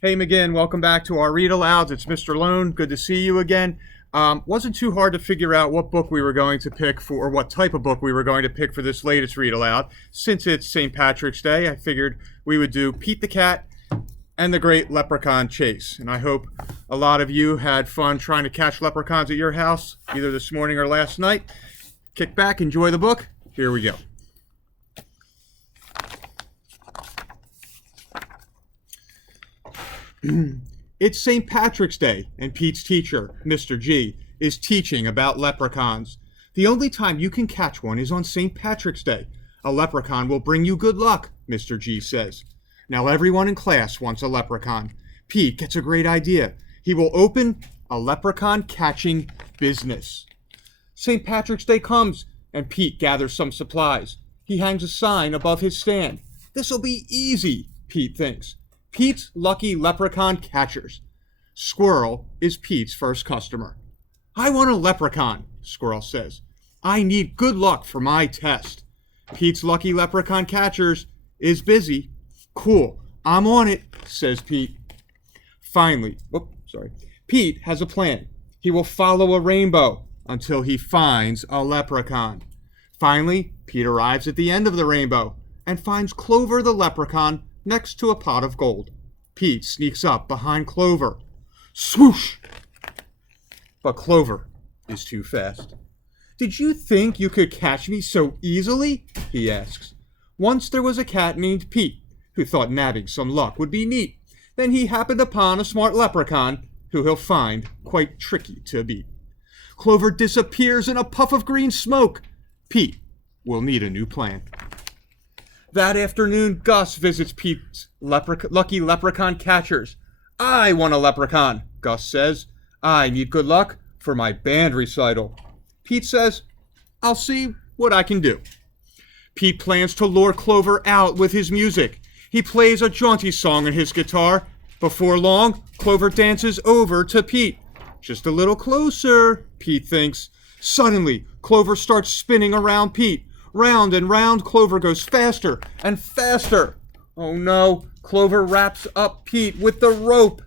Hey, McGinn, welcome back to our read alouds. It's Mr. Lohn. Good to see you again. Wasn't too hard to figure out what book we were going to pick for, or what type of book we were going to pick for this latest read aloud. Since it's St. Patrick's Day, I figured we would do Pete the Cat and the Great Leprechaun Chase. And I hope a lot of you had fun trying to catch leprechauns at your house, either this morning or last night. Kick back, enjoy the book. Here we go. It's St. Patrick's Day, and Pete's teacher, Mr. G, is teaching about leprechauns. The only time you can catch one is on St. Patrick's Day. A leprechaun will bring you good luck, Mr. G says. Now everyone in class wants a leprechaun. Pete gets a great idea. He will open a leprechaun catching business. St. Patrick's Day comes, and Pete gathers some supplies. He hangs a sign above his stand. This'll be easy, Pete thinks. Pete's Lucky Leprechaun Catchers. Squirrel is Pete's first customer. I want a leprechaun, Squirrel says. I need good luck for my test. Pete's Lucky Leprechaun Catchers is busy. Cool, I'm on it, says Pete. Finally, Pete has a plan. He will follow a rainbow until he finds a leprechaun. Finally, Pete arrives at the end of the rainbow and finds Clover the leprechaun next to a pot of gold. Pete sneaks up behind Clover. Swoosh! But Clover is too fast. Did you think you could catch me so easily? He asks. Once there was a cat named Pete who thought nabbing some luck would be neat. Then he happened upon a smart leprechaun who he'll find quite tricky to beat. Clover disappears in a puff of green smoke. Pete will need a new plan. That afternoon, Gus visits Pete's Lucky Leprechaun Catchers. I want a leprechaun, Gus says. I need good luck for my band recital. Pete says, I'll see what I can do. Pete plans to lure Clover out with his music. He plays a jaunty song on his guitar. Before long, Clover dances over to Pete. Just a little closer, Pete thinks. Suddenly, Clover starts spinning around Pete. Round and round, Clover goes faster and faster. Oh no, Clover wraps up Pete with the rope.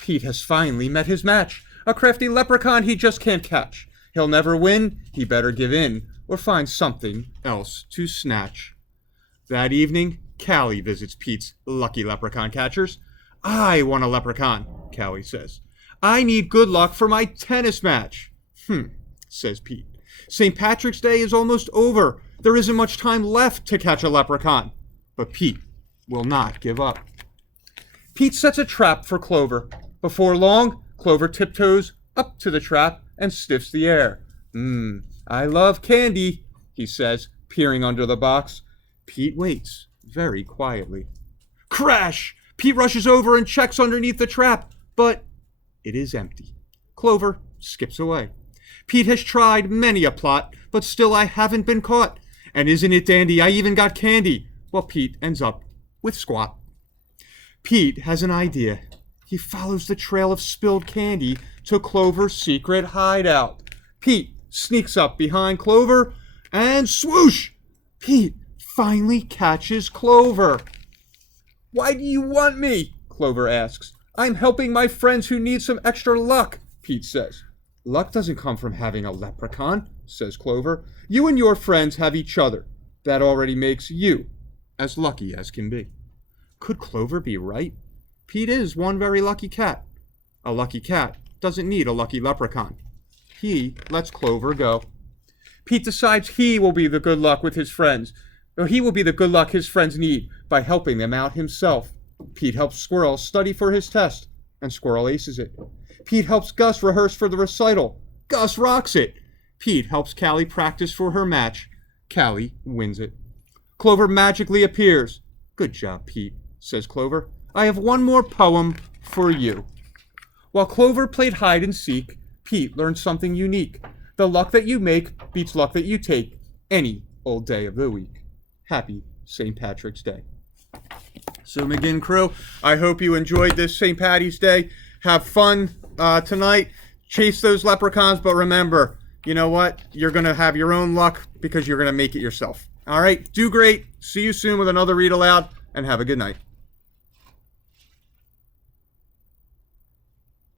Pete has finally met his match, a crafty leprechaun he just can't catch. He'll never win, he better give in, or find something else to snatch. That evening, Callie visits Pete's Lucky Leprechaun Catchers. I want a leprechaun, Callie says. I need good luck for my tennis match. Says Pete. St. Patrick's Day is almost over. There isn't much time left to catch a leprechaun. But Pete will not give up. Pete sets a trap for Clover. Before long, Clover tiptoes up to the trap and sniffs the air. I love candy, he says, peering under the box. Pete waits very quietly. Crash! Pete rushes over and checks underneath the trap, but it is empty. Clover skips away. Pete has tried many a plot, but still I haven't been caught. And isn't it dandy, I even got candy. Well, Pete ends up with squat. Pete has an idea. He follows the trail of spilled candy to Clover's secret hideout. Pete sneaks up behind Clover, and swoosh! Pete finally catches Clover. Why do you want me? Clover asks. I'm helping my friends who need some extra luck, Pete says. Luck doesn't come from having a leprechaun, says Clover. You and your friends have each other. That already makes you as lucky as can be. Could Clover be right? Pete is one very lucky cat. A lucky cat doesn't need a lucky leprechaun. He lets Clover go. Pete decides he will be the good luck with his friends. Or he will be the good luck his friends need by helping them out himself. Pete helps Squirrel study for his test, and Squirrel aces it. Pete helps Gus rehearse for the recital. Gus rocks it. Pete helps Callie practice for her match. Callie wins it. Clover magically appears. Good job, Pete, says Clover. I have one more poem for you. While Clover played hide and seek, Pete learned something unique. The luck that you make beats luck that you take any old day of the week. Happy St. Patrick's Day. So, McGinn crew, I hope you enjoyed this St. Patty's Day. Have fun tonight. Chase those leprechauns, but remember, you know what? You're going to have your own luck because you're going to make it yourself. All right? Do great. See you soon with another read aloud, and have a good night.